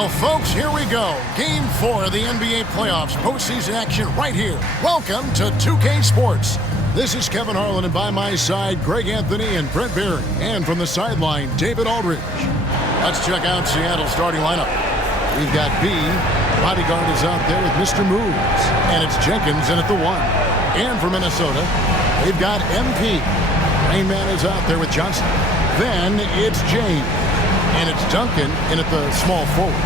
Well, folks, here we go. Game 4 of the NBA playoffs. Postseason action right here. Welcome to 2K Sports. This is Kevin Harlan, and by my side, Greg Anthony and Brent Barry. And from the sideline, David Aldridge. Let's check out Seattle's starting lineup. We've got B. Bodyguard is out there with Mr. Moves. And it's Jenkins in at the 1. And for Minnesota, they've got MP. Rain Man is out there with Johnson. Then it's James. And it's Duncan in at the small forward.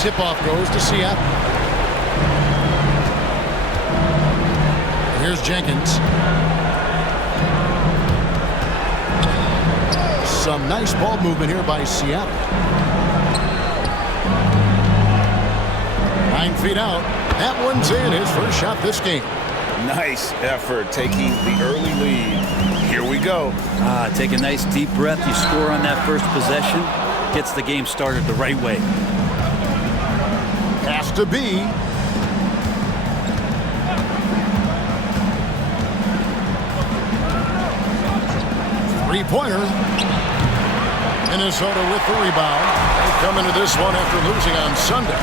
Tip-off goes to Seattle. Here's Jenkins. Some nice ball movement here by Seattle. 9 feet out. That one's in, his first shot this game. Nice effort taking the early lead. Here we go. Take a nice deep breath. You score on that first possession. Gets the game started the right way. Has to be. Three-pointer. Minnesota with the rebound. They come into this one after losing on Sunday.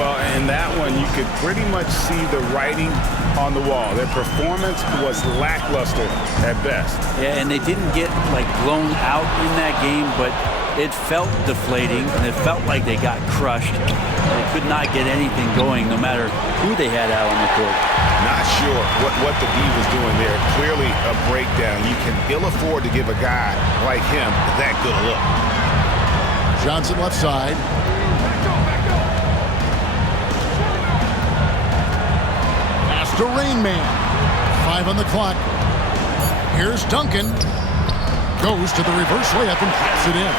Well, in that one, you could pretty much see the writing on the wall. Their performance was lackluster at best. Yeah, and they didn't get, blown out in that game, but it felt deflating, and it felt like they got crushed. They could not get anything going, no matter who they had out on the court. Not sure what the D was doing there. Clearly a breakdown. You can ill afford to give a guy like him that good a look. Johnson left side. Pass to Rain Man. 5 on the clock. Here's Duncan. Goes to the reverse layup and puts it in.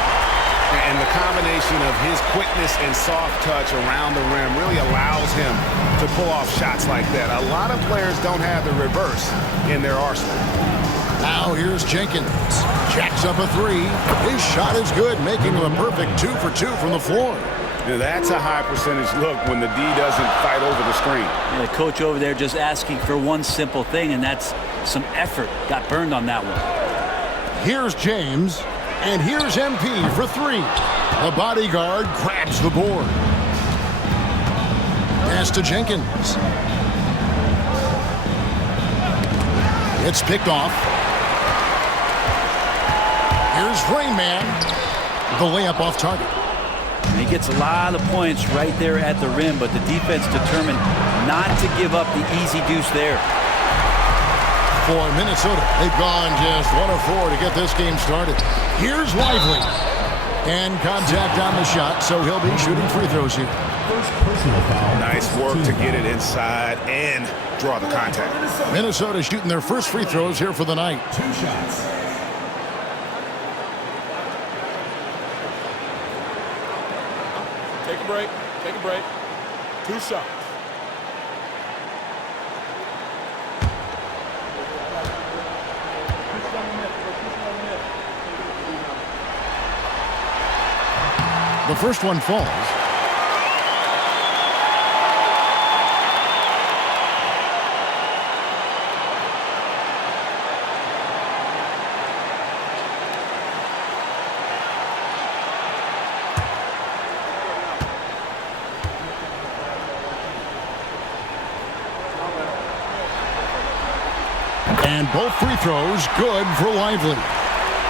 And the combination of his quickness and soft touch around the rim really allows him to pull off shots like that. A lot of players don't have the reverse in their arsenal. Now here's Jenkins. Jacks up a 3. His shot is good, making him a perfect 2 for 2 from the floor. Now that's a high percentage look when the D doesn't fight over the screen. Yeah, the coach over there just asking for one simple thing, and that's some effort. Got burned on that one. Here's James, and here's MP for 3. The bodyguard grabs the board. Pass to Jenkins. It's picked off. Here's Rain Man. The layup off target. And he gets a lot of points right there at the rim, but the defense determined not to give up the easy deuce there. For Minnesota, they've gone just 1 of 4 to get this game started. Here's Lively. And contact on the shot, so he'll be shooting free throws here. First personal foul. Nice work to get it inside and draw the contact. Minnesota shooting their first free throws here for the night. 2 shots. Take a break. Take a break. 2 shots. The first one falls. And both free throws good for Lively.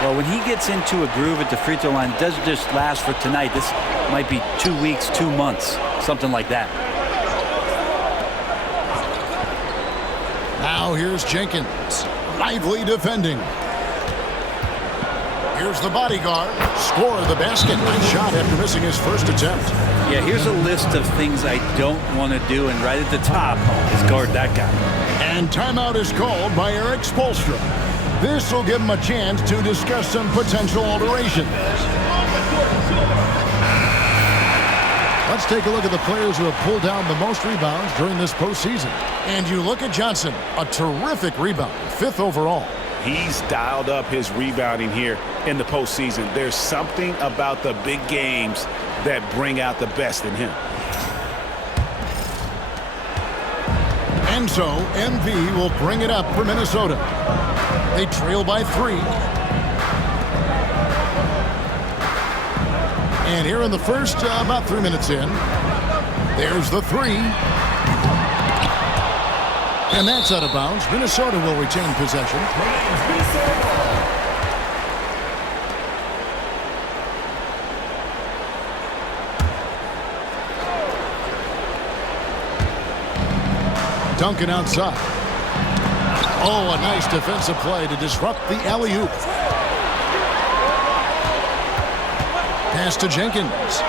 Well, when he gets into a groove at the free throw line, it doesn't just last for tonight. This might be 2 weeks, 2 months, something like that. Now here's Jenkins. Lively defending. Here's the bodyguard. Score the basket. Nice shot after missing his first attempt. Yeah, here's a list of things I don't want to do, and right at the top is guard that guy. And timeout is called by Eric Spoelstra. This will give him a chance to discuss some potential alterations. Let's take a look at the players who have pulled down the most rebounds during this postseason. And you look at Johnson, a terrific rebound, 5th overall. He's dialed up his rebounding here in the postseason. There's something about the big games that bring out the best in him. And so, MV will bring it up for Minnesota. They trail by 3. And here in the first, about 3 minutes in, there's the 3. And that's out of bounds. Minnesota will retain possession. Duncan outside. Oh, a nice defensive play to disrupt the alley-oop. Pass to Jenkins.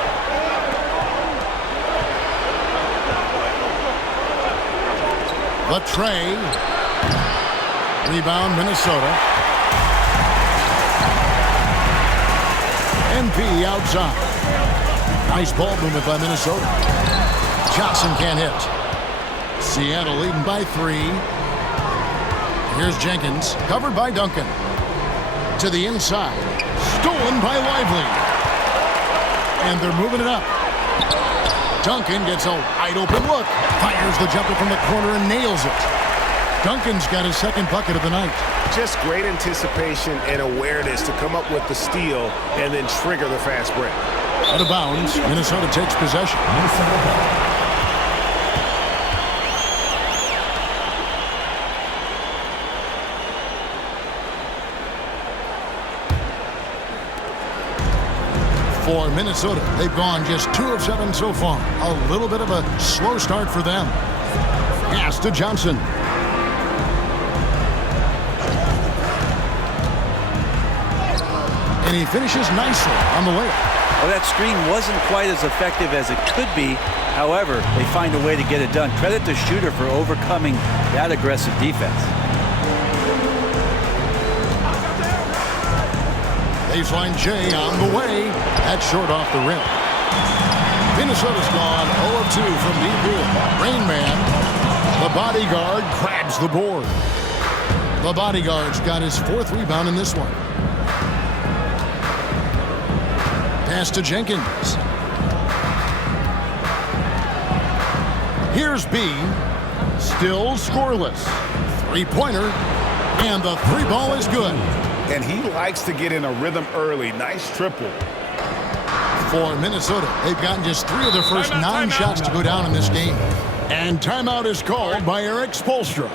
The tray. Rebound, Minnesota. MP outside. Nice ball movement by Minnesota. Johnson can't hit. Seattle leading by 3. Here's Jenkins, covered by Duncan. To the inside. Stolen by Lively. And they're moving it up. Duncan gets a wide open look. Fires the jumper from the corner and nails it. Duncan's got his second bucket of the night. Just great anticipation and awareness to come up with the steal and then trigger the fast break. Out of bounds, Minnesota takes possession. 4 Minnesota. They've gone just 2 of 7 so far. A little bit of a slow start for them. Pass to Johnson. And he finishes nicely on the layup. Well, that screen wasn't quite as effective as it could be. However, they find a way to get it done. Credit the shooter for overcoming that aggressive defense. Baseline J on the way. That's short off the rim. Minnesota's gone 0 of 2 from deep here. Rain Man, the bodyguard, grabs the board. The bodyguard's got his 4th rebound in this one. Pass to Jenkins. Here's B. Still scoreless. 3-pointer. And the 3 ball is good. And he likes to get in a rhythm early. Nice triple. For Minnesota, they've gotten just 3 of their first 9 shots to go down in this game. And timeout is called by Eric Spoelstra.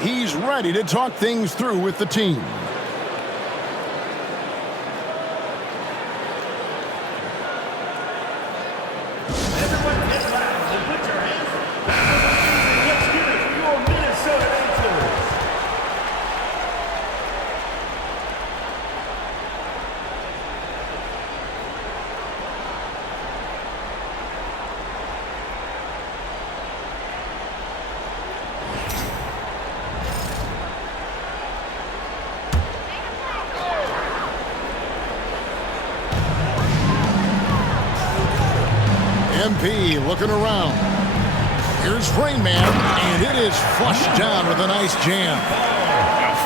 He's ready to talk things through with the team. MP looking around. Here's Rain Man, and it is flushed down with a nice jam.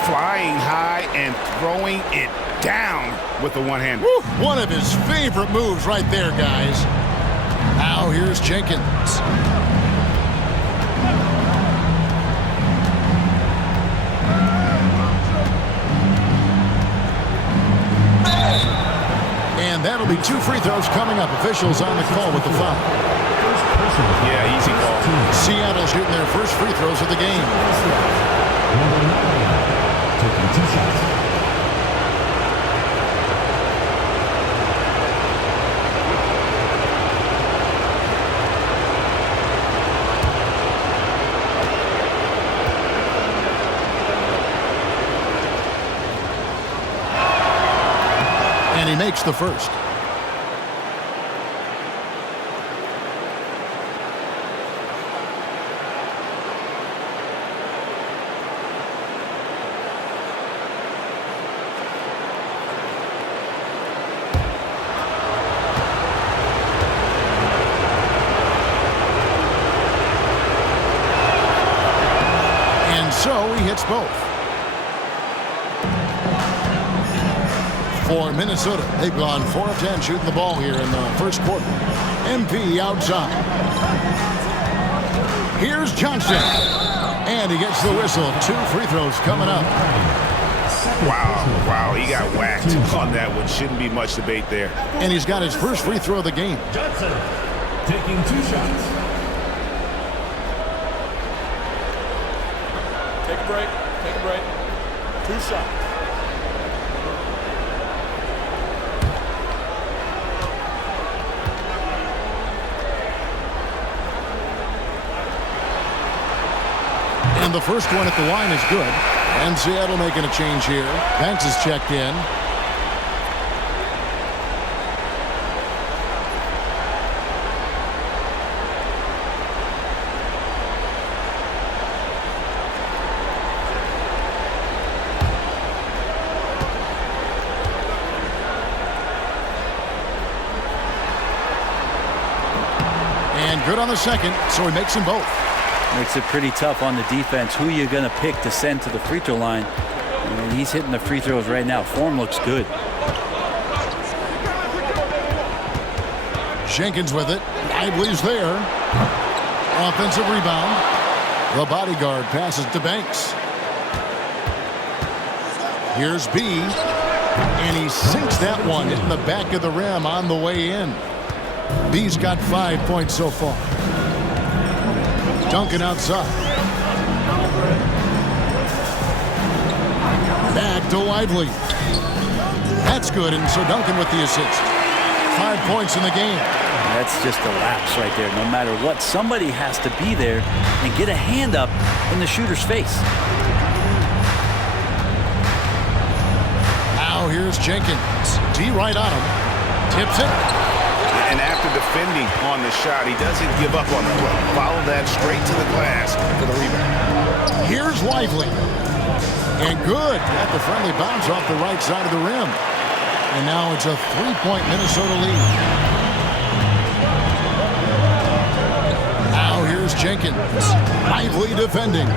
Flying high and throwing it down with the one-hand. One of his favorite moves right there, guys. Now here's Jenkins. And that'll be 2 free throws coming up. Officials on the call with the foul. Yeah, easy call. Seattle shooting their first free throws of the game. taking 2 shots. And he makes the first. And so he hits both. For Minnesota, they've gone 4 of 10 shooting the ball here in the first quarter. MP outside. Here's Johnson. And he gets the whistle. 2 free throws coming up. Wow, he got whacked on that one. Shouldn't be much debate there. And he's got his first free throw of the game. Johnson taking 2 shots. Take a break. Take a break. 2 shots. And the first one at the line is good. And Seattle making a change here. Banks is checked in. And good on the second, so he makes them both. Makes it pretty tough on the defense. Who you going to pick to send to the free throw line? And he's hitting the free throws right now. Form looks good. Jenkins with it. Lively's there. Offensive rebound. The bodyguard passes to Banks. Here's B. And he sinks that one in the back of the rim on the way in. B's got 5 points so far. Duncan outside. Back to Lively. That's good, and so Duncan with the assist. 5 points in the game. That's just a lapse right there. No matter what, somebody has to be there and get a hand up in the shooter's face. Now here's Jenkins. D right on him. Tips it. And after defending on the shot, he doesn't give up on the play. Follow that straight to the glass for the rebound. Here's Lively. And good. Got the friendly bounce off the right side of the rim. And now it's a 3-point Minnesota lead. Now here's Jenkins. Lively defending.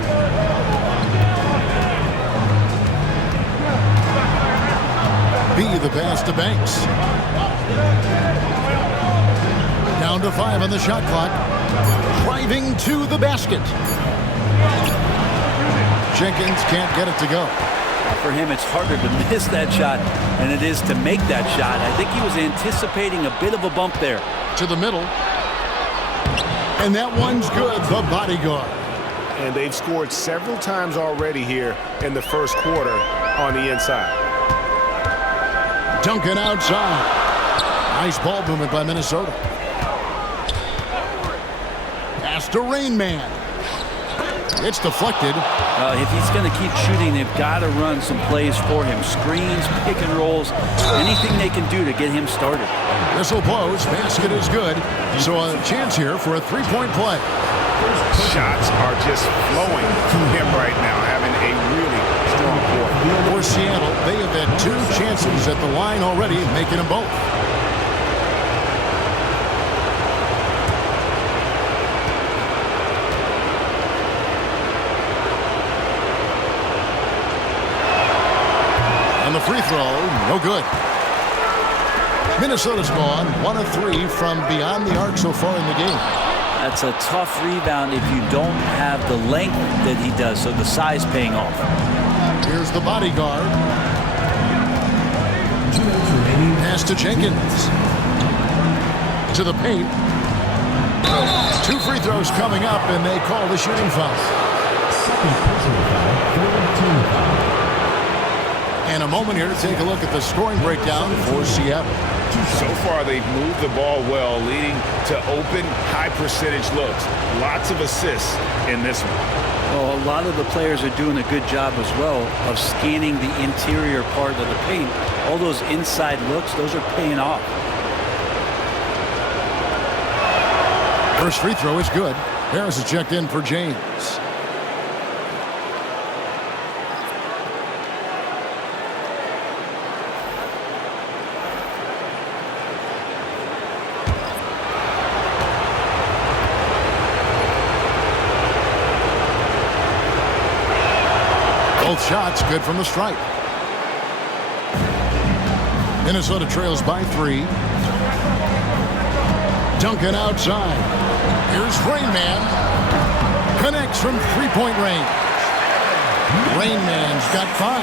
B the pass to Banks. Down to 5 on the shot clock. Driving to the basket. Jenkins can't get it to go. For him, it's harder to miss that shot than it is to make that shot. I think he was anticipating a bit of a bump there. To the middle. And that one's good, the bodyguard. And they've scored several times already here in the first quarter on the inside. Duncan outside. Nice ball movement by Minnesota. Pass to Rain Man. It's deflected. If he's going to keep shooting, they've got to run some plays for him. Screens, pick and rolls, anything they can do to get him started. Whistle blows. Basket is good. So a chance here for a 3-point play. Shots are just flowing from him right now, having a really strong quarter. For Seattle, they have had 2 chances at the line already, making them both. And the free throw, no good. Minnesota's gone 1 of 3 from beyond the arc so far in the game. That's a tough rebound if you don't have the length that he does, so the size paying off. Here's the bodyguard. Pass to Jenkins. To the paint. 2 free throws coming up, and they call the shooting foul. Second personal foul, 4 team foul. And a moment here to take a look at the scoring breakdown for Seattle. So far, they've moved the ball well, leading to open, high-percentage looks. Lots of assists in this one. Well, a lot of the players are doing a good job as well of scanning the interior part of the paint. All those inside looks, those are paying off. First free throw is good. Harris is checked in for James. Both shots good from the stripe. Minnesota trails by 3. Duncan outside. Here's Rain Man. Connects from three-point range. Rain Man's got 5.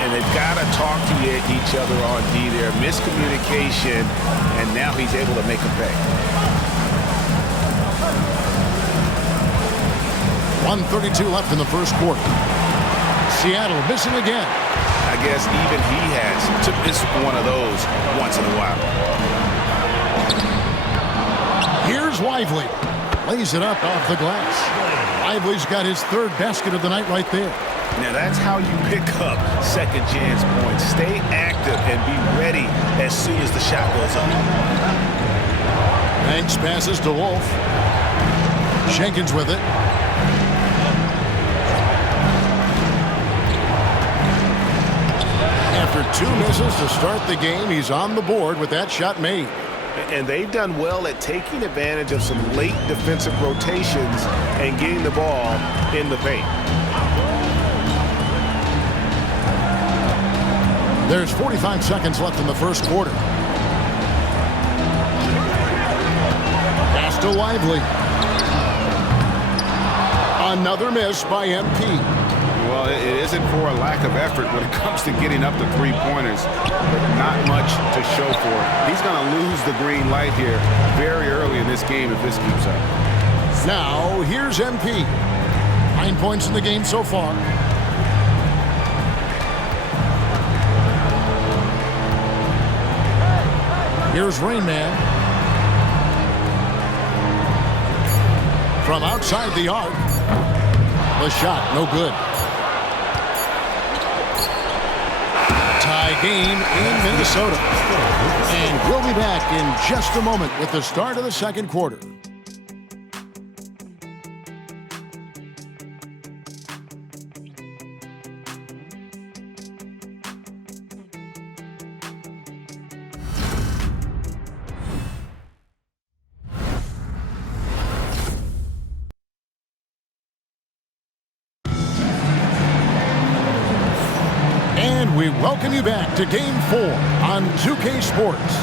And they've got to talk to each other on D there. Miscommunication, and now he's able to make a pay. 1:32 left in the first quarter. Seattle missing again. I guess even he has to miss one of those once in a while. Here's Lively. Lays it up off the glass. Lively's got his 3rd basket of the night right there. Now that's how you pick up second chance points. Stay active and be ready as soon as the shot goes up. Banks passes to Wolf. Jenkins with it. After 2 misses to start the game, he's on the board with that shot made. And they've done well at taking advantage of some late defensive rotations and getting the ball in the paint. There's 45 seconds left in the first quarter. Pass to Lively. Another miss by MP. Well, it isn't for a lack of effort when it comes to getting up to three-pointers. Not much to show for it. He's going to lose the green light here very early in this game if this keeps up. Now, here's MP. 9 points in the game so far. Here's Rain Man. From outside the arc. The shot, no good. Tie game in Minnesota. And we'll be back in just a moment with the start of the second quarter. We welcome you back to Game 4 on 2K Sports.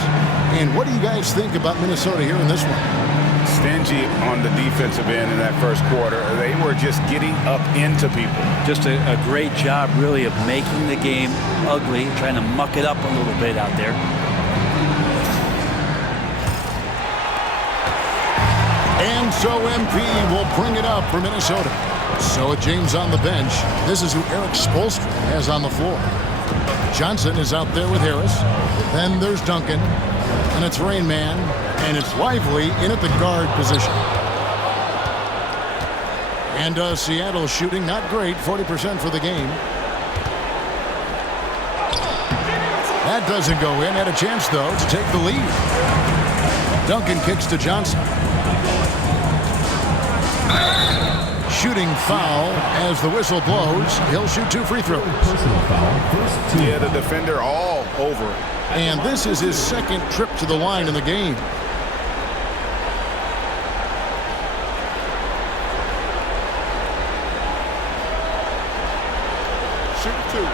And what do you guys think about Minnesota here in this one? Stingy on the defensive end in that first quarter. They were just getting up into people. Just a great job, really, of making the game ugly, trying to muck it up a little bit out there. And so MP will bring it up for Minnesota. So with James on the bench, this is who Eric Spoelstra has on the floor. Johnson is out there with Harris. Then there's Duncan. And it's Rain Man. And it's Lively in at the guard position. And Seattle shooting not great, 40% for the game. That doesn't go in. Had a chance, though, to take the lead. Duncan kicks to Johnson. Shooting foul as the whistle blows. He'll shoot 2 free throws. Yeah, the defender all over it. And this is his 2nd trip to the line in the game. Shoot 2.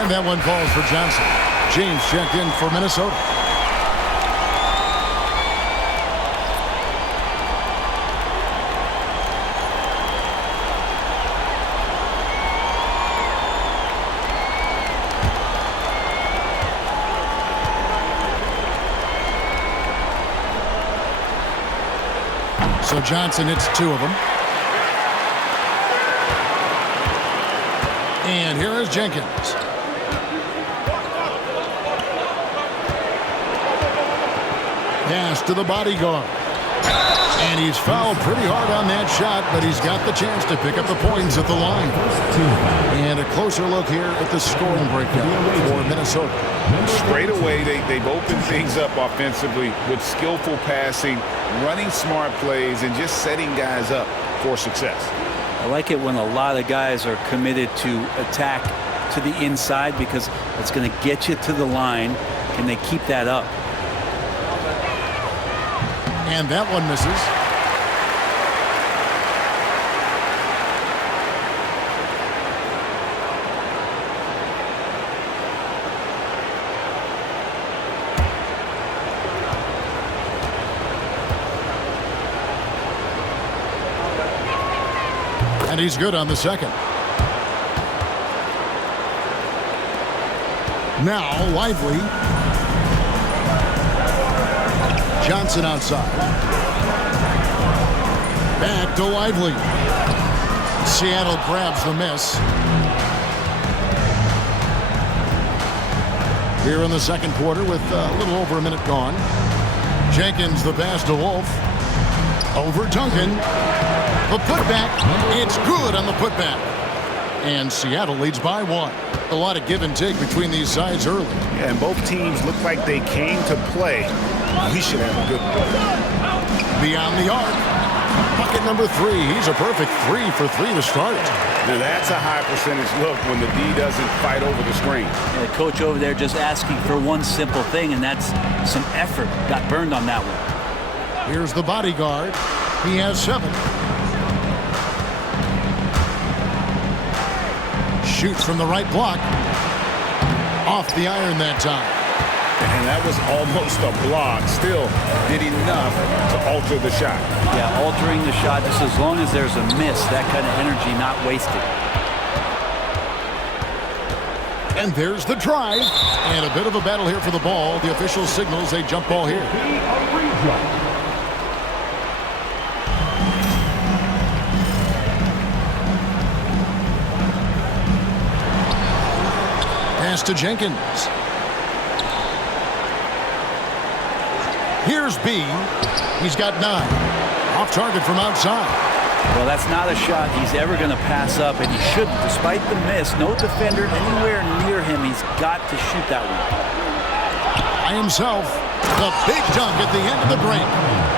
And that one falls for Johnson. James checked in for Minnesota. So Johnson hits 2 of them. And here is Jenkins. Pass to the bodyguard. And he's fouled pretty hard on that shot, but he's got the chance to pick up the points at the line. And a closer look here at the scoring breakdown for Minnesota. Straight away, they've opened things up offensively with skillful passing, running smart plays, and just setting guys up for success. I like it when a lot of guys are committed to attack to the inside because it's going to get you to the line. Can they keep that up? And that one misses. And he's good on the second. Now Lively. Johnson outside. Back to Lively. Seattle grabs the miss. Here in the second quarter with a little over a minute gone. Jenkins the pass to Wolf. Over Duncan. The putback. It's good on the putback. And Seattle leads by 1. A lot of give and take between these sides early. Yeah, and both teams look like they came to play. We should have a good one. Beyond the arc. Bucket number 3. He's a perfect 3 for 3 to start. Now that's a high percentage look when the D doesn't fight over the screen. And the coach over there just asking for one simple thing, and that's some effort. Got burned on that one. Here's the bodyguard. He has 7. Shoots from the right block. Off the iron that time. And that was almost a block. Still did enough to alter the shot. Yeah, altering the shot just as long as there's a miss. That kind of energy not wasted. And there's the drive. And a bit of a battle here for the ball. The official signals a jump ball here. Pass to Jenkins. Here's B. He's got 9. Off target from outside. Well, that's not a shot he's ever going to pass up, and he shouldn't. Despite the miss, no defender anywhere near him. He's got to shoot that one. By himself. The big dunk at the end of the break.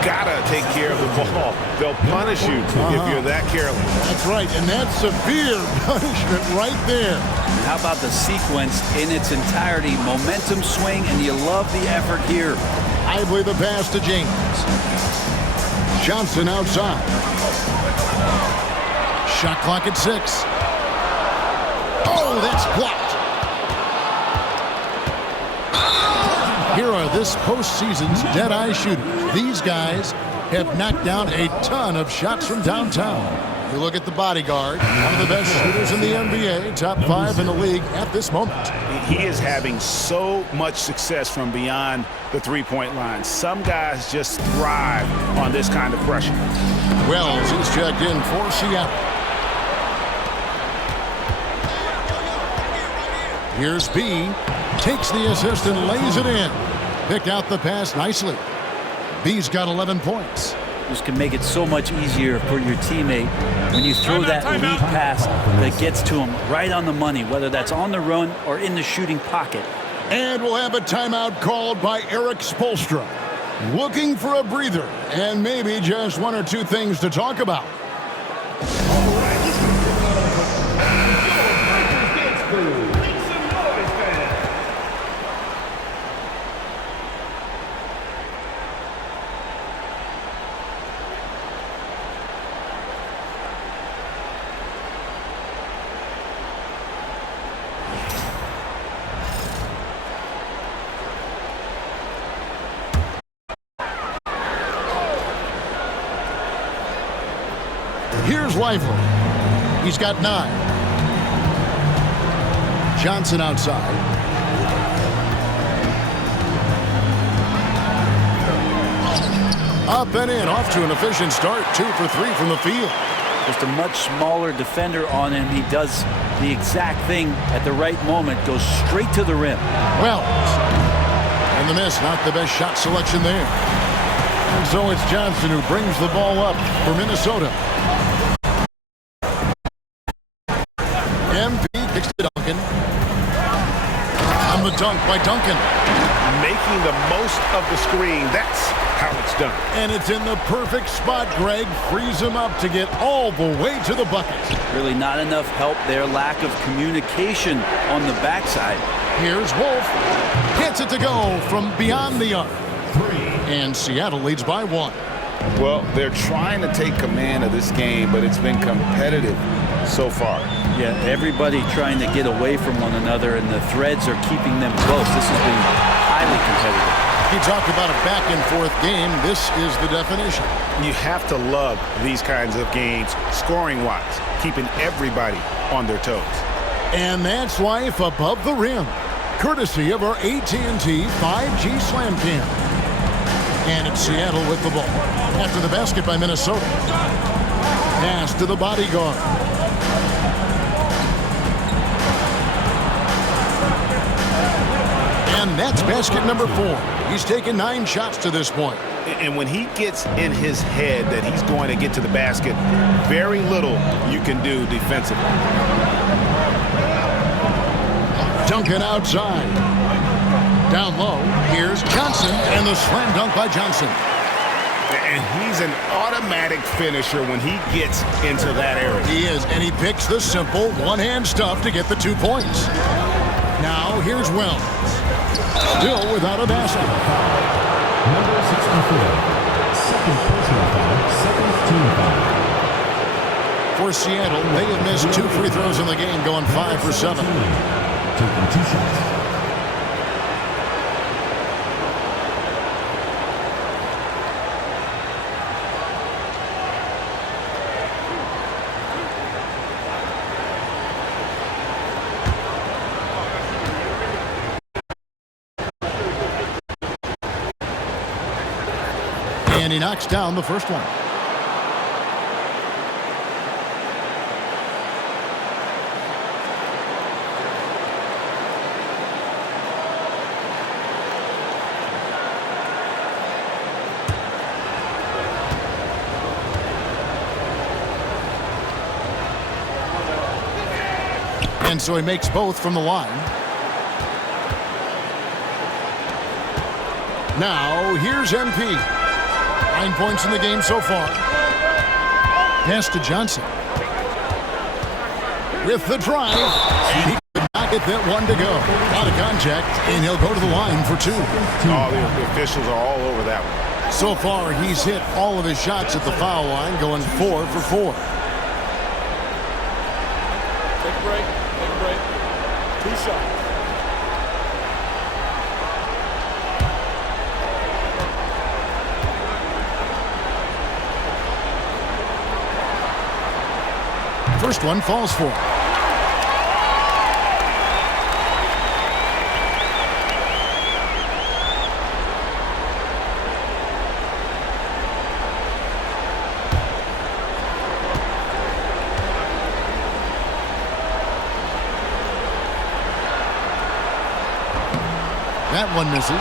Gotta take care of the ball. They'll punish you if you're that careless. That's right, and that's severe punishment right there. And how about the sequence in its entirety? Momentum swing, and you love the effort here. Lively the pass to James. Johnson outside. Shot clock at 6. Oh, that's blocked. Here are this postseason's dead-eye shooters. These guys have knocked down a ton of shots from downtown. You look at the bodyguard, one of the best shooters in the NBA, top 5 in the league at this moment. He is having so much success from beyond the three-point line. Some guys just thrive on this kind of pressure. Wells is checked in for Seattle. Here's B. Takes the assist and lays it in. Picked out the pass nicely. B's got 11 points. This can make it so much easier for your teammate when you throw that lead pass that gets to him right on the money, whether that's on the run or in the shooting pocket. And we'll have a timeout called by Eric Spoelstra. Looking for a breather and maybe just 1 or 2 things to talk about. Here's Lively. He's got 9. Johnson outside. Up and in, off to an efficient start. 2 for 3 from the field. Just a much smaller defender on him. He does the exact thing at the right moment. Goes straight to the rim. Well, and the miss, not the best shot selection there. And so it's Johnson who brings the ball up for Minnesota. MP kicks to Duncan. And the dunk by Duncan. Making the most of the screen. That's how it's done. And it's in the perfect spot, Greg. Frees him up to get all the way to the bucket. Really not enough help there. Lack of communication on the backside. Here's Wolf. Gets it to go from beyond the arc. 3. And Seattle leads by 1. Well, they're trying to take command of this game, but it's been competitive so far. Yeah, everybody trying to get away from one another, and the threads are keeping them close. This has been highly competitive. You talk about a back-and-forth game. This is the definition. You have to love these kinds of games, scoring-wise, keeping everybody on their toes. And that's Life Above the Rim, courtesy of our AT&T 5G Slam Cam. And it's Seattle with the ball. After the basket by Minnesota. Pass to the bodyguard. And that's basket number 4. He's taken 9 shots to this point. And when he gets in his head that he's going to get to the basket, very little you can do defensively. Duncan outside. Down low, here's Johnson, and the slam dunk by Johnson. And he's an automatic finisher when he gets into that area. He is, and he picks the simple one-hand stuff to get the 2 points. Now, here's Wells. Still without a basket. Number 64. Second personal foul. Second team foul. For Seattle, they have missed 2 free throws in the game, going 5 for 7. Taking 2 shots. And he knocks down the first one. And so he makes both from the line. Now, here's MP. 9 points in the game so far. Pass to Johnson. With the drive. And he could not get that one to go. Out of contact, and he'll go to the line for 2. Oh, the officials are all over that one. So far, he's hit all of his shots at the foul line, going 4 for 4. Take a break. Take a break. 2 shots. First one falls for him. That one misses.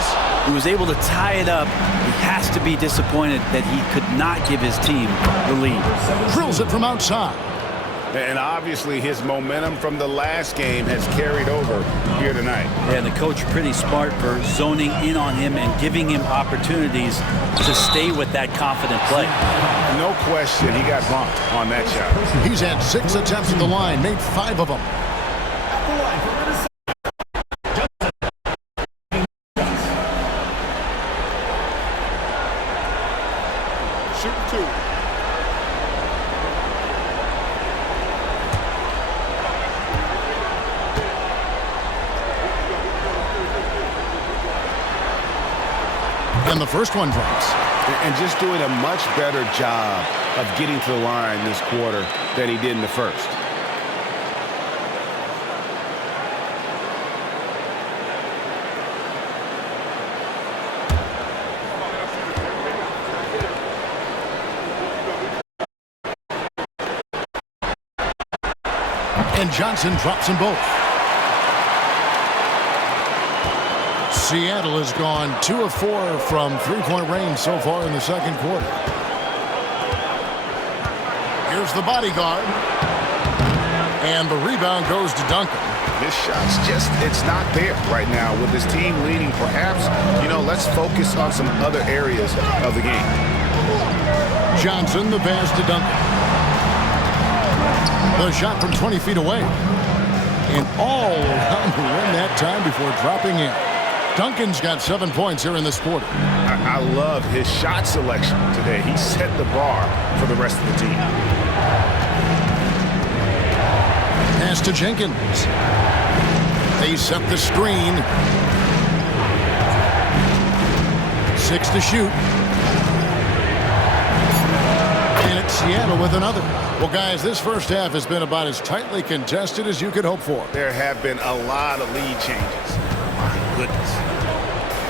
He was able to tie it up. He has to be disappointed that he could not give his team the lead. Drills it from outside. And obviously his momentum from the last game has carried over here tonight. Yeah, the coach pretty smart for zoning in on him and giving him opportunities to stay with that confident play. No question he got bumped on that shot. He's had 6 attempts at the line, made 5 of them. Shoot 2. And the first one drops. And just doing a much better job of getting to the line this quarter than he did in the first. And Johnson drops them both. Seattle has gone 2 of 4 from three-point range so far in the second quarter. Here's the bodyguard. And the rebound goes to Duncan. This shot's just, it's not there right now with his team leading. Perhaps, let's focus on some other areas of the game. Johnson, the pass to Duncan. The shot from 20 feet away. And all around the rim that time before dropping in. Duncan's got 7 points here in this quarter. I love his shot selection today. He set the bar for the rest of the team. Pass to Jenkins. They set the screen. 6 to shoot. And it's Seattle with another. Well, guys, this first half has been about as tightly contested as you could hope for. There have been a lot of lead changes. My goodness.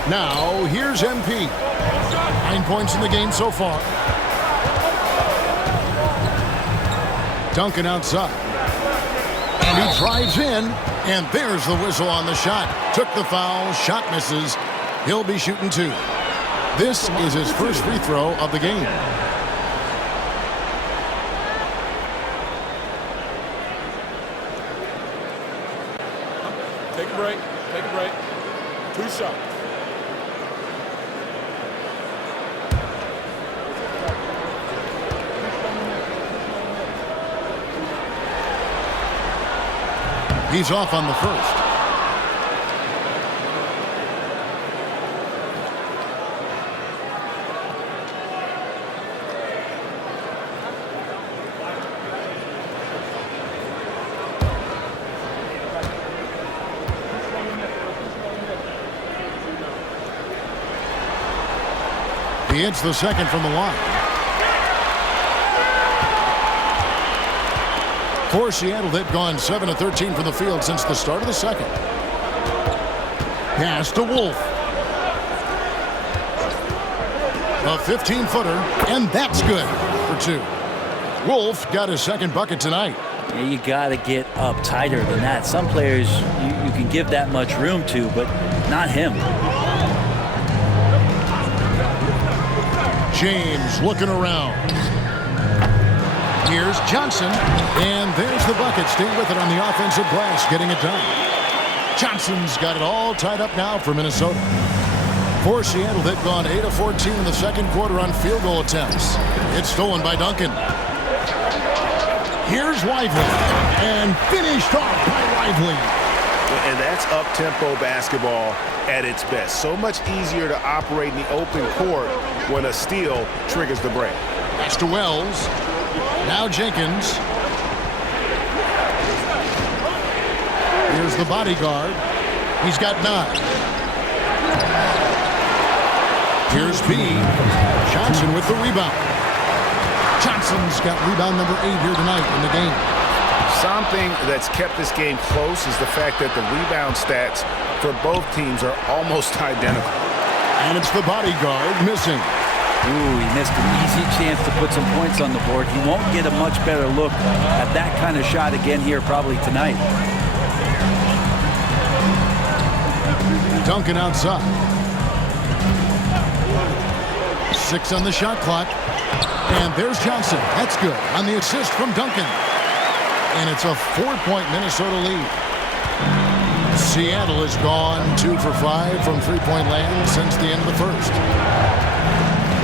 Now, here's MP. 9 points in the game so far. Duncan outside. And he drives in. And there's the whistle on the shot. Took the foul. Shot misses. He'll be shooting 2. This is his first free throw of the game. Take a break. Take a break. 2 shots. He's off on the first. He hits the second from the line. For Seattle, they've gone 7 of 13 from the field since the start of the second. Pass to Wolf. A 15-footer, and that's good for 2. Wolf got his second bucket tonight. Yeah, you got to get up tighter than that. Some players you can give that much room to, but not him. James looking around. Here's Johnson, and there's the bucket. Stay with it on the offensive glass, getting it done. Johnson's got it all tied up now for Minnesota. For Seattle, they've gone 8 of 14 in the second quarter on field goal attempts. It's stolen by Duncan. Here's Lively, and finished off by Lively. And that's up-tempo basketball at its best. So much easier to operate in the open court when a steal triggers the break. That's to Wells. Now Jenkins. Here's the bodyguard. He's got 9. Here's B. Johnson with the rebound. Johnson's got rebound number 8 here tonight in the game. Something that's kept this game close is the fact that the rebound stats for both teams are almost identical. And it's the bodyguard missing. Ooh, he missed an easy chance to put some points on the board. He won't get a much better look at that kind of shot again here probably tonight. Duncan outside. 6 on the shot clock. And there's Johnson. That's good on the assist from Duncan. And it's a 4-point Minnesota lead. Seattle has gone 2 for 5 from three-point land since the end of the first.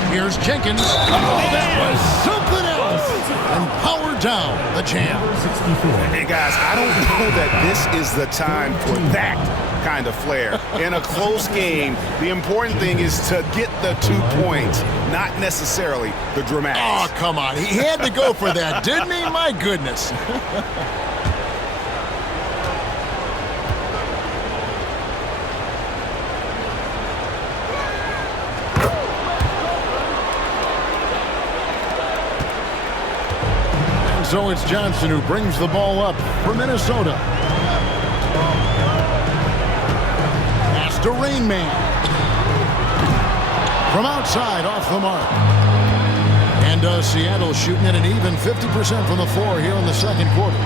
Here's Jenkins. Oh, that was something else. And powered down the jam. Hey, guys, I don't know that this is the time for that kind of flair. In a close game, the important thing is to get the 2 points, not necessarily the dramatics. Oh, come on. He had to go for that, didn't he? My goodness. So it's Johnson who brings the ball up for Minnesota. Pass to Rain Man. From outside, off the mark. And Seattle shooting at an even 50% from the floor here in the second quarter.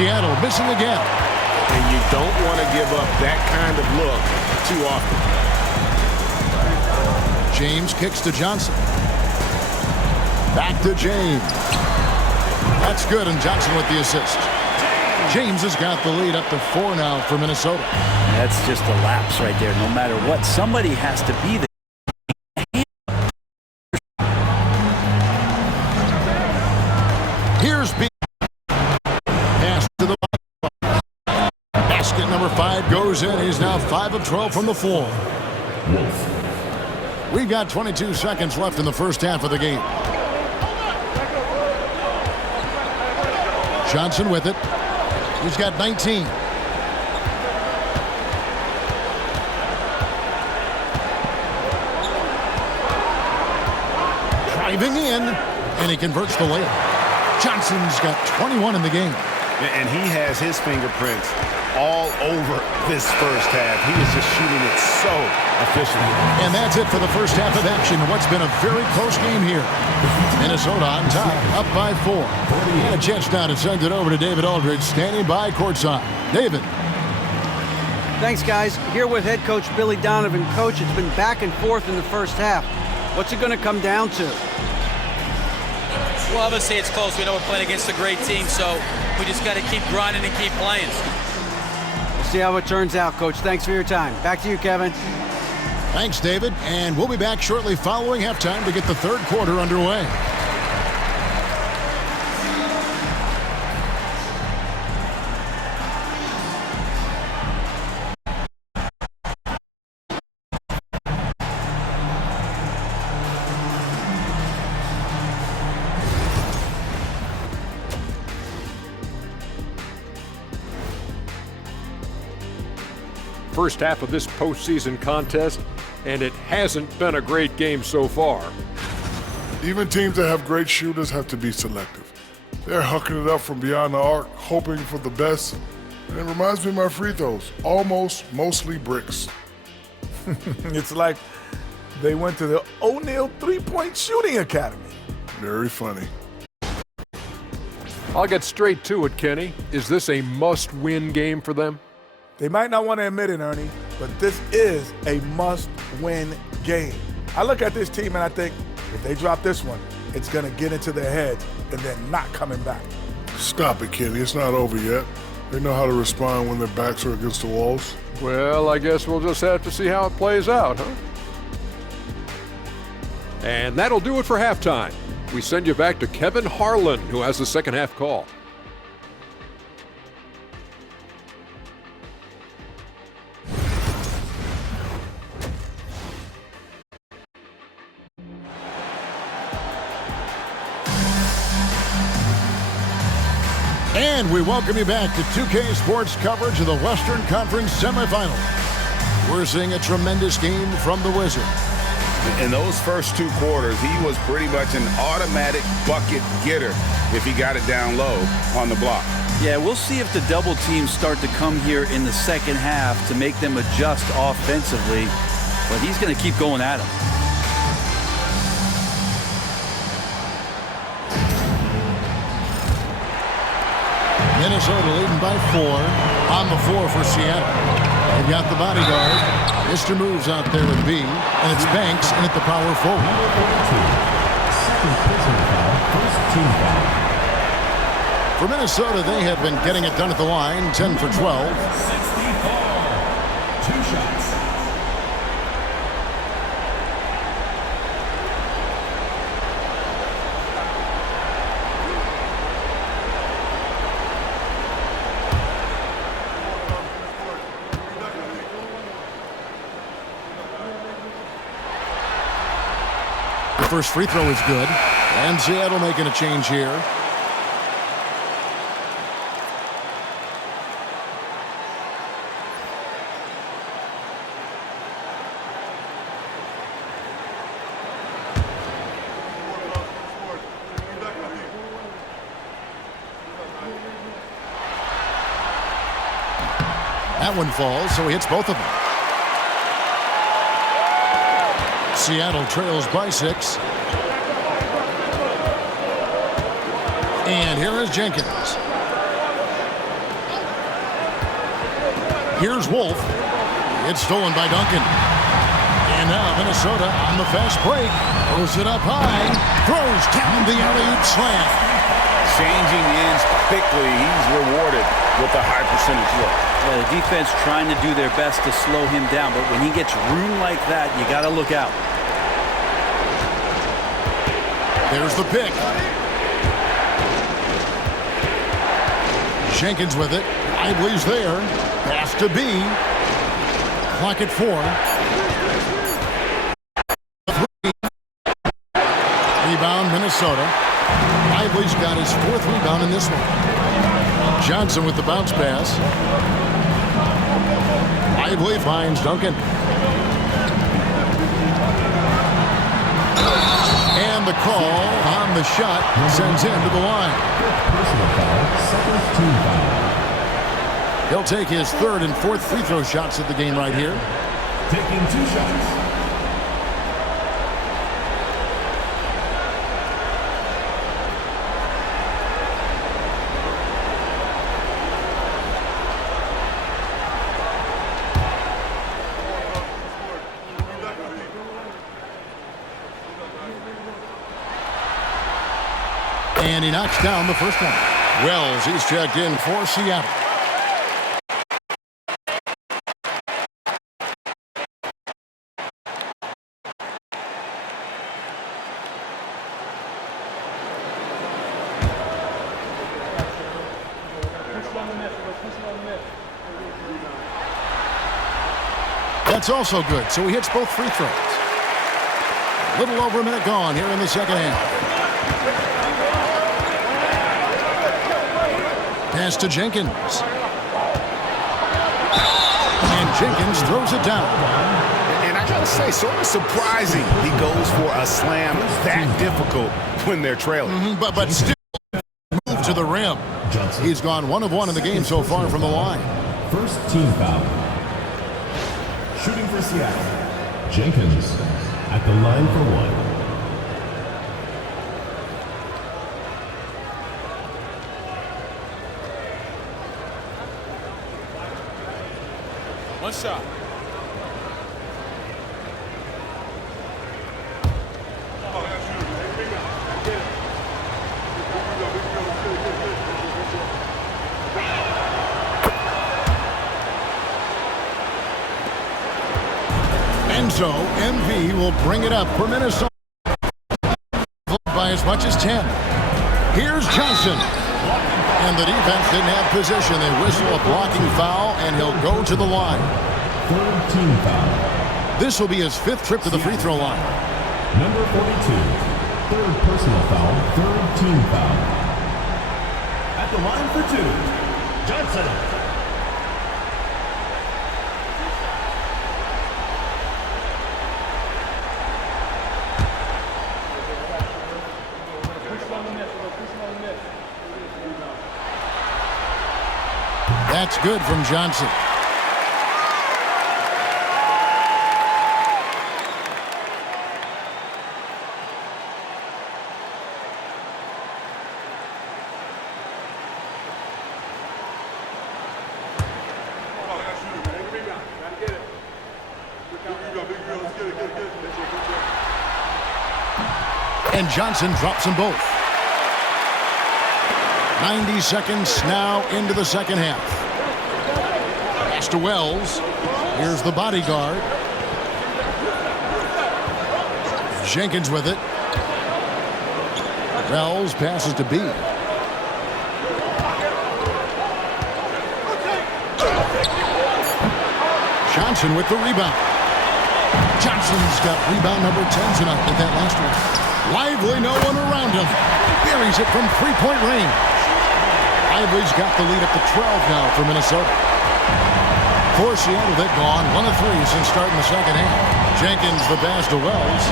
Seattle missing again. And you don't want to give up that kind of look too often. James kicks to Johnson. Back to James. That's good, and Johnson with the assist. James has got the lead up to 4 now for Minnesota. That's just a lapse right there. No matter what, somebody has to be there. Here's B. Pass to the basket. Number 5 goes in. He's now 5 of 12 from the floor. We've got 22 seconds left in the first half of the game. Johnson with it. He's got 19. Driving in, and he converts the layup. Johnson's got 21 in the game. And he has his fingerprints all over this first half. He is just shooting it so efficiently. And that's it for the first half of action. What's been a very close game here. Minnesota on top, up by 4. And a chance now to send it over to David Aldridge, standing by courtside. David. Thanks, guys. Here with head coach Billy Donovan. Coach, it's been back and forth in the first half. What's it going to come down to? Well, obviously it's close. We know we're playing against a great team, so we just got to keep grinding and keep playing. We'll see how it turns out, Coach. Thanks for your time. Back to you, Kevin. Thanks, David. And we'll be back shortly following halftime to get the third quarter underway. First half of this postseason contest, and it hasn't been a great game so far. Even teams that have great shooters have to be selective. They're hucking it up from beyond the arc, hoping for the best. And it reminds me of my free throws, mostly bricks. It's like they went to the O'Neal three-point shooting academy. Very funny. I'll get straight to it, Kenny. Is this a must-win game for them? They might not want to admit it, Ernie, but this is a must-win game. I look at this team and I think, if they drop this one, it's going to get into their heads and they're not coming back. Stop it, Kenny. It's not over yet. They know how to respond when their backs are against the walls. Well, I guess we'll just have to see how it plays out, huh? And that'll do it for halftime. We send you back to Kevin Harlan, who has the second half call. And we welcome you back to 2K Sports coverage of the Western Conference Semifinals. We're seeing a tremendous game from the Wizard. In those first 2 quarters, he was pretty much an automatic bucket getter if he got it down low on the block. Yeah, we'll see if the double teams start to come here in the second half to make them adjust offensively, but he's going to keep going at them. Minnesota leading by 4 on the floor for Seattle. They've got the bodyguard. Mr. moves out there with B, and it's Banks in at the power forward. Second personal foul, first team foul. For Minnesota, they have been getting it done at the line, 10 for 12. 2 shots. First free throw is good. And Seattle making a change here. That one falls, so he hits both of them. Seattle trails by 6. And here is Jenkins. Here's Wolf. It's stolen by Duncan. And now Minnesota on the fast break. Throws it up high. Throws down the alley-oop slam. Changing ends quickly. He's rewarded with a high percentage look. Yeah, the defense trying to do their best to slow him down, but when he gets room like that, you got to look out. There's the pick. Jenkins with it. Lively's there. Pass to B. Clock at 4. 3. Rebound, Minnesota. Lively's got his 4th rebound in this one. Johnson with the bounce pass. Lively finds Duncan. And the call on the shot sends him to the line. Personal foul, second team foul. He'll take his 3rd and 4th free throw shots of the game right here. Taking 2 shots. And he knocks down the first one. Wells, he's checked in for Seattle. That's also good, so he hits both free throws. A little over a minute gone here in the second half. Pass to Jenkins. And Jenkins throws it down. And I gotta say, sort of surprising he goes for a slam that difficult when they're trailing. But still move to the rim. He's gone 1 of 1 in the game so far from the line. First team foul. Shooting for Seattle. Jenkins at the line for 1. One shot. Enzo, MV will bring it up for Minnesota by as much as 10. Here's Johnson. And the defense didn't have position. They whistle a blocking foul, and he'll go to the line. 3rd team foul. This will be his 5th trip to the free throw line. Number 42. 3rd personal foul, 3rd team foul. At the line for 2. Johnson. That's good from Johnson. And Johnson drops them both. 90 seconds now into the second half. Pass to Wells. Here's the bodyguard. Jenkins with it. Wells passes to B. Johnson with the rebound. Johnson's got rebound number 10 tonight with that last one. Lively, no one around him. Buries it from three-point range. Lively's got the lead up to 12 now for Minnesota. For Seattle, they've gone 1 of 3 since starting the second half. Jenkins the pass to Wells.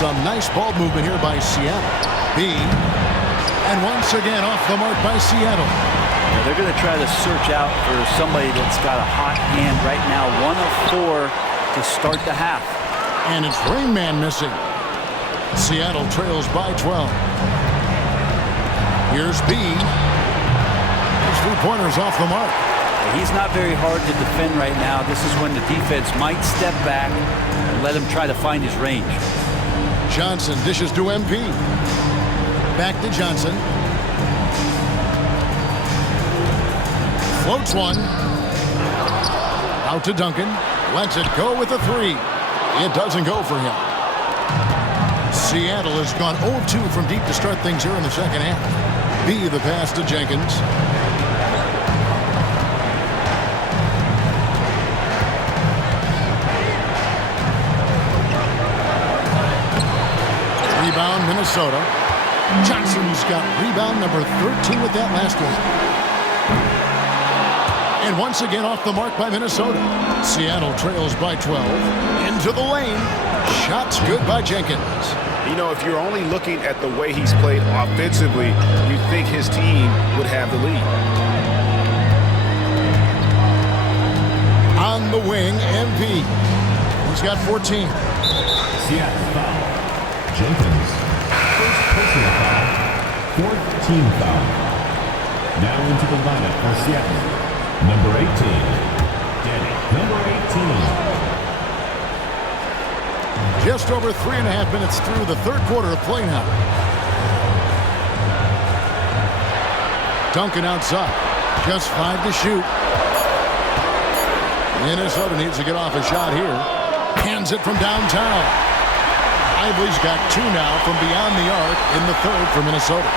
Some nice ball movement here by Seattle. B. And once again off the mark by Seattle. Yeah, they're going to try to search out for somebody that's got a hot hand right now. 1 of 4 to start the half. And it's Rain Man missing. Seattle trails by 12. Here's B. Those 3-pointers off the mark. He's not very hard to defend right now. This is when the defense might step back and let him try to find his range. Johnson dishes to MP. Back to Johnson. Floats one. Out to Duncan. Lets it go with a 3. It doesn't go for him. Seattle has gone 0-2 from deep to start things here in the second half. B, the pass to Jenkins. Rebound, Minnesota. Johnson's got rebound number 13 with that last one. And once again off the mark by Minnesota. Seattle trails by 12. Into the lane. Shots good by Jenkins. You know, if you're only looking at the way he's played offensively, you think his team would have the lead. On the wing, MP. He's got 14. Seattle foul. Jenkins. First personal foul. 14th foul. Now into the lineup for Seattle. Number 18. Danny. Number 18. Just over 3.5 minutes through the third quarter of play now. Duncan outside. Just 5 to shoot. Minnesota needs to get off a shot here. Hands it from downtown. Lively's got 2 now from beyond the arc in the third for Minnesota.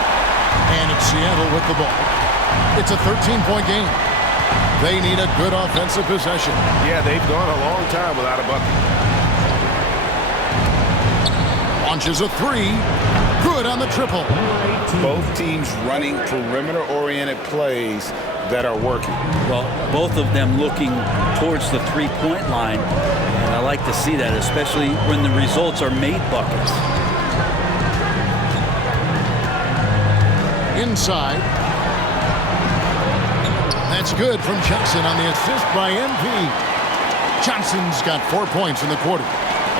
And it's Seattle with the ball. It's a 13-point game. They need a good offensive possession. Yeah, they've gone a long time without a bucket. Launches a 3. Good on the triple. Both teams running perimeter-oriented plays that are working. Well, both of them looking towards the three-point line. And I like to see that, especially when the results are made buckets. Inside. That's good from Johnson on the assist by MP. Johnson's got 4 points in the quarter.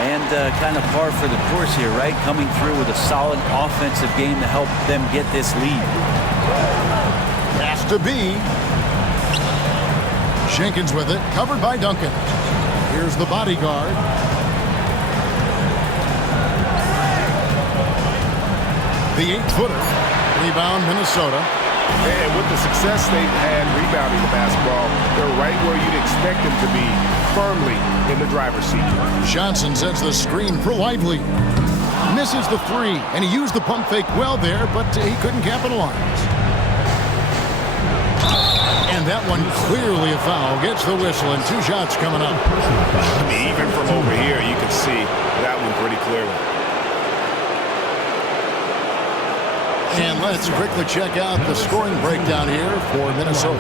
And kind of par for the course here, right? Coming through with a solid offensive game to help them get this lead. Pass to B. Jenkins with it, covered by Duncan. Here's the bodyguard. The 8-footer. Rebound, Minnesota. And with the success they've had rebounding the basketball, they're right where you'd expect them to be, firmly in the driver's seat. Johnson sets the screen for Lively. Misses the 3, and he used the pump fake well there, but he couldn't capitalize. And that one clearly a foul. Gets the whistle, and 2 shots coming up. I mean, even from over here, you can see that one pretty clearly. And let's quickly check out the scoring breakdown here for Minnesota.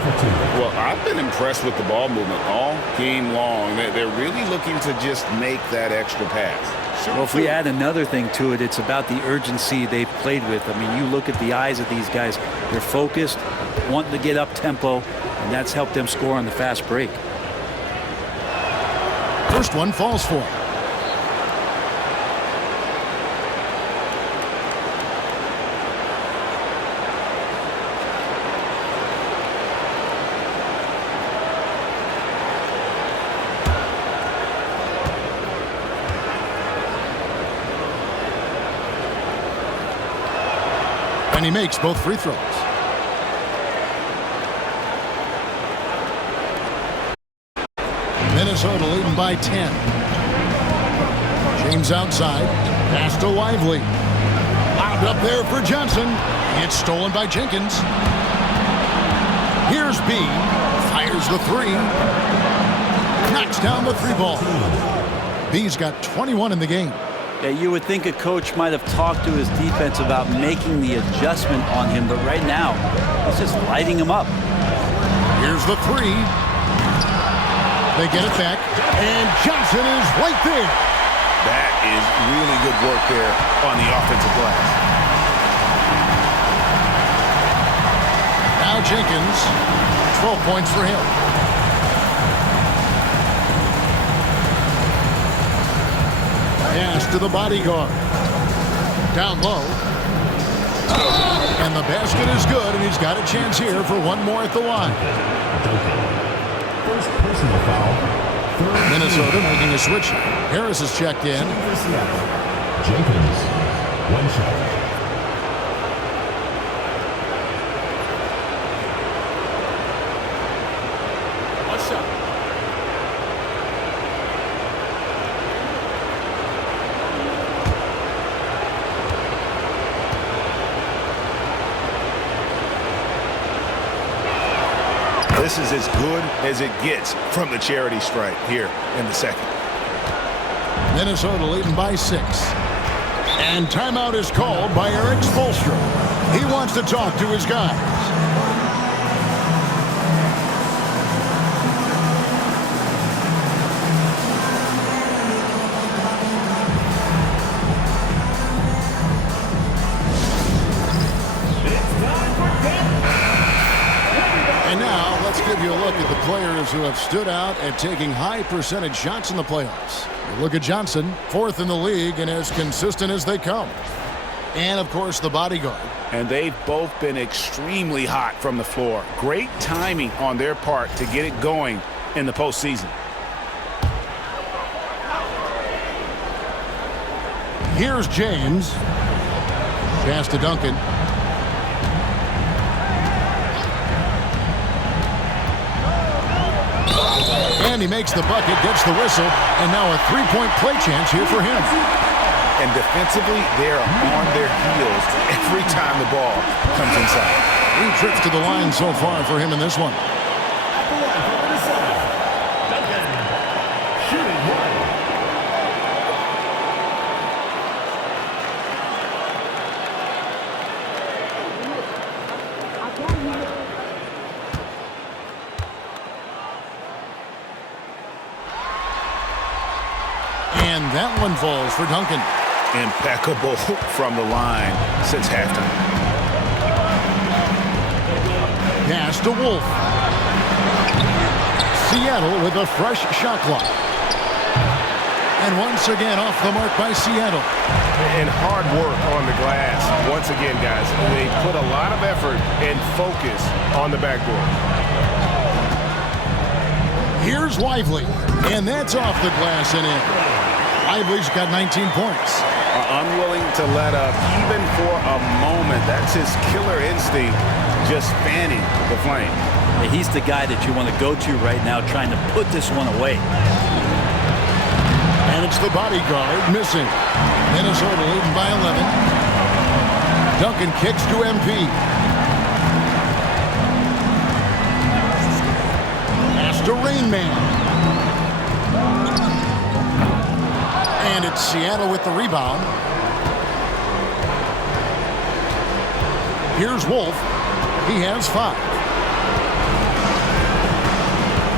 Well, I've been impressed with the ball movement all game long. They're really looking to just make that extra pass. Well, if we add another thing to it, it's about the urgency they've played with. I mean, you look at the eyes of these guys. They're focused, wanting to get up tempo, and that's helped them score on the fast break. First one falls for. And he makes both free throws. Minnesota leading by 10. James outside. Pass to Lively. Lobbed up there for Johnson. It's stolen by Jenkins. Here's B. Fires the 3. Knocks down the 3 ball. B's got 21 in the game. Yeah, you would think a coach might have talked to his defense about making the adjustment on him, but right now, he's just lighting him up. Here's the 3. They get it back, and Johnson is right there. That is really good work there on the offensive glass. Now Jenkins, 12 points for him. Pass to the bodyguard. Down low. And the basket is good, and he's got a chance here for one more at the line. personal foul. Minnesota making a switch. Harris is checked in. For Seattle. Jenkins, one shot. This is as good as it gets from the charity stripe here in the second. Minnesota leading by 6. And timeout is called by Eric Spoelstra. He wants to talk to his guys. And now, let's give you a look at the players who have stood out at taking high percentage shots in the playoffs. You look at Johnson, 4th in the league and as consistent as they come. And, of course, the bodyguard. And they've both been extremely hot from the floor. Great timing on their part to get it going in the postseason. Here's James. Pass to Duncan. And he makes the bucket, gets the whistle, and now a three-point play chance here for him. And defensively, they're on their heels every time the ball comes inside. 3 trips to the line so far for him in this one. And that one falls for Duncan. Impeccable from the line since halftime. Pass to Wolf. Seattle with a fresh shot clock. And once again off the mark by Seattle. And hard work on the glass. Once again, guys, they put a lot of effort and focus on the backboard. Here's Lively. And that's off the glass and in. Lively's got 19 points. Unwilling to let up even for a moment. That's his killer instinct, just fanning the flame. He's the guy that you want to go to right now, trying to put this one away. And it's the bodyguard missing. Minnesota leading by 11. Duncan kicks to MP. Pass to Rain Man. And it's Seattle with the rebound. Here's Wolf. He has 5.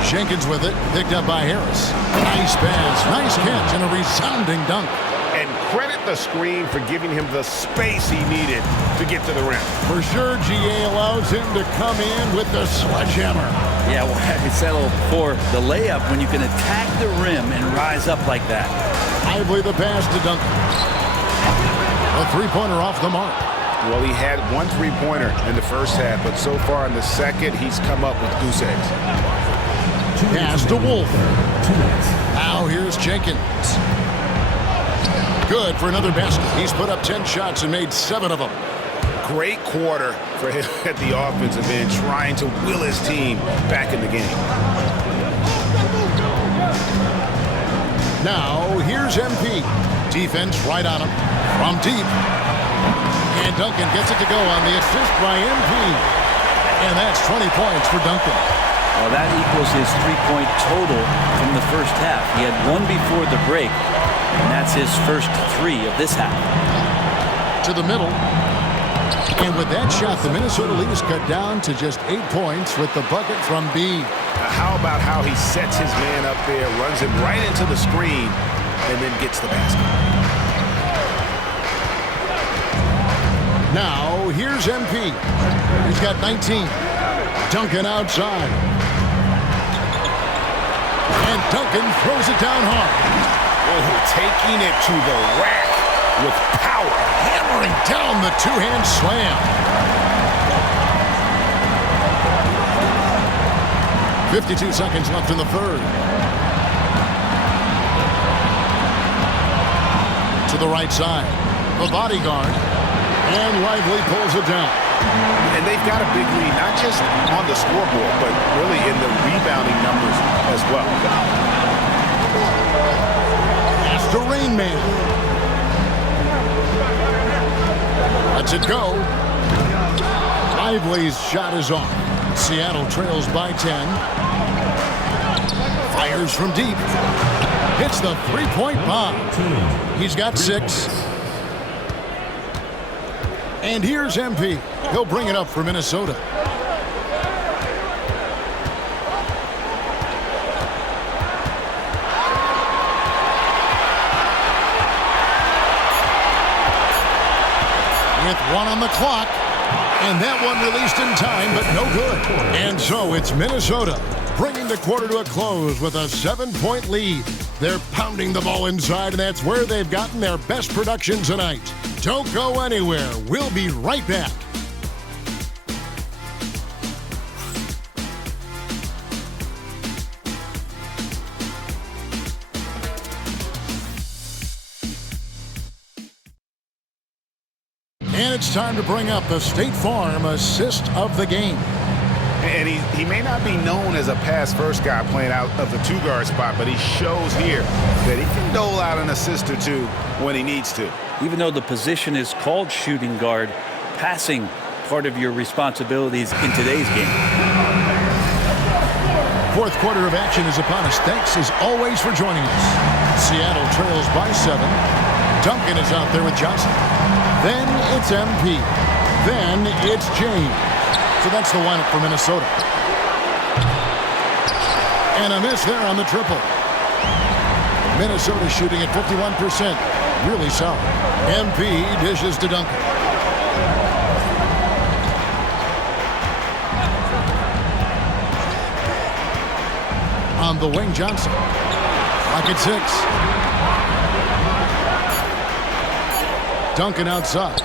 Jenkins with it, picked up by Harris. Nice pass, nice catch, and a resounding dunk. And credit the screen for giving him the space he needed to get to the rim. For sure, GA allows him to come in with the sledgehammer. Yeah, well, I settle for the layup when you can attack the rim and rise up like that. Lively the pass to Duncan. A three-pointer off the mark. Well, he had 1 3-pointer in the first half, but so far in the second, he's come up with goose eggs. Pass to Wolf. Now here's Jenkins. Good for another basket. He's put up 10 shots and made 7 of them. Great quarter for him at the offensive end, trying to will his team back in the game. Now here's MP. Defense right on him from deep. And Duncan gets it to go on the assist by MP. And that's 20 points for Duncan. Well, that equals his 3-point total from the first half. He had 1 before the break, and that's his first 3 of this half. To the middle. And with that shot, the Minnesota lead is cut down to just 8 points with the bucket from B. How about how he sets his man up there, runs him right into the screen, and then gets the basket. Now, here's MP. He's got 19. Duncan outside. And Duncan throws it down hard. Oh, taking it to the rack with power. Hammering down the two-hand slam. 52 seconds left in the third. To the right side. The bodyguard. And Lively pulls it down. And they've got a big lead, not just on the scoreboard, but really in the rebounding numbers as well. That's the Rain Man. Lets it go. Lively's shot is off. Seattle trails by 10. Fires from deep. Hits the three-point bomb. He's got 6. And here's MP. He'll bring it up for Minnesota. With 1 on the clock. And that one released in time, but no good. And so it's Minnesota bringing the quarter to a close with a 7-point lead. They're pounding the ball inside, and that's where they've gotten their best production tonight. Don't go anywhere. We'll be right back. And it's time to bring up the State Farm assist of the game. And he may not be known as a pass-first guy playing out of the two-guard spot, but he shows here that he can dole out an assist or two when he needs to. Even though the position is called shooting guard, passing part of your responsibilities in today's game. Fourth quarter of action is upon us. Thanks as always for joining us. Seattle trails by 7. Duncan is out there with Johnson. Then it's MP. Then it's James. So that's the lineup for Minnesota. And a miss there on the triple. Minnesota shooting at 51%. Really solid. MP dishes to Duncan. On the wing, Johnson. Clock at 6. Duncan outside.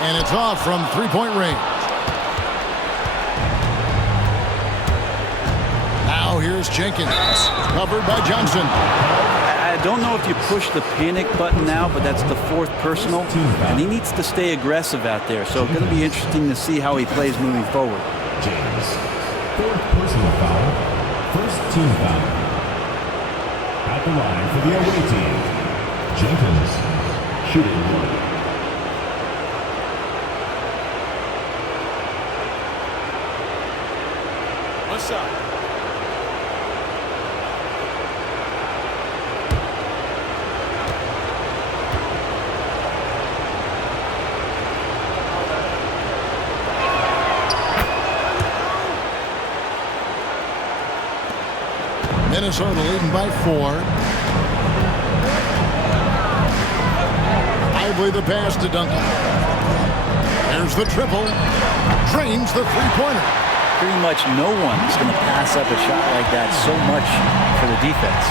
And it's off from three-point range. Now here's Jenkins. Covered by Johnson. I don't know if you push the panic button now, but that's the 4th personal. And he needs to stay aggressive out there. So it's going to be interesting to see how he plays moving forward. James. 4th personal foul. 1st team foul. At the line for the away team, Jenkins. Shooting 1. What's up? Minnesota leading by 4. Lively the pass to Duncan. There's the triple. Drains the three-pointer. Pretty much no one is going to pass up a shot like that so much for the defense.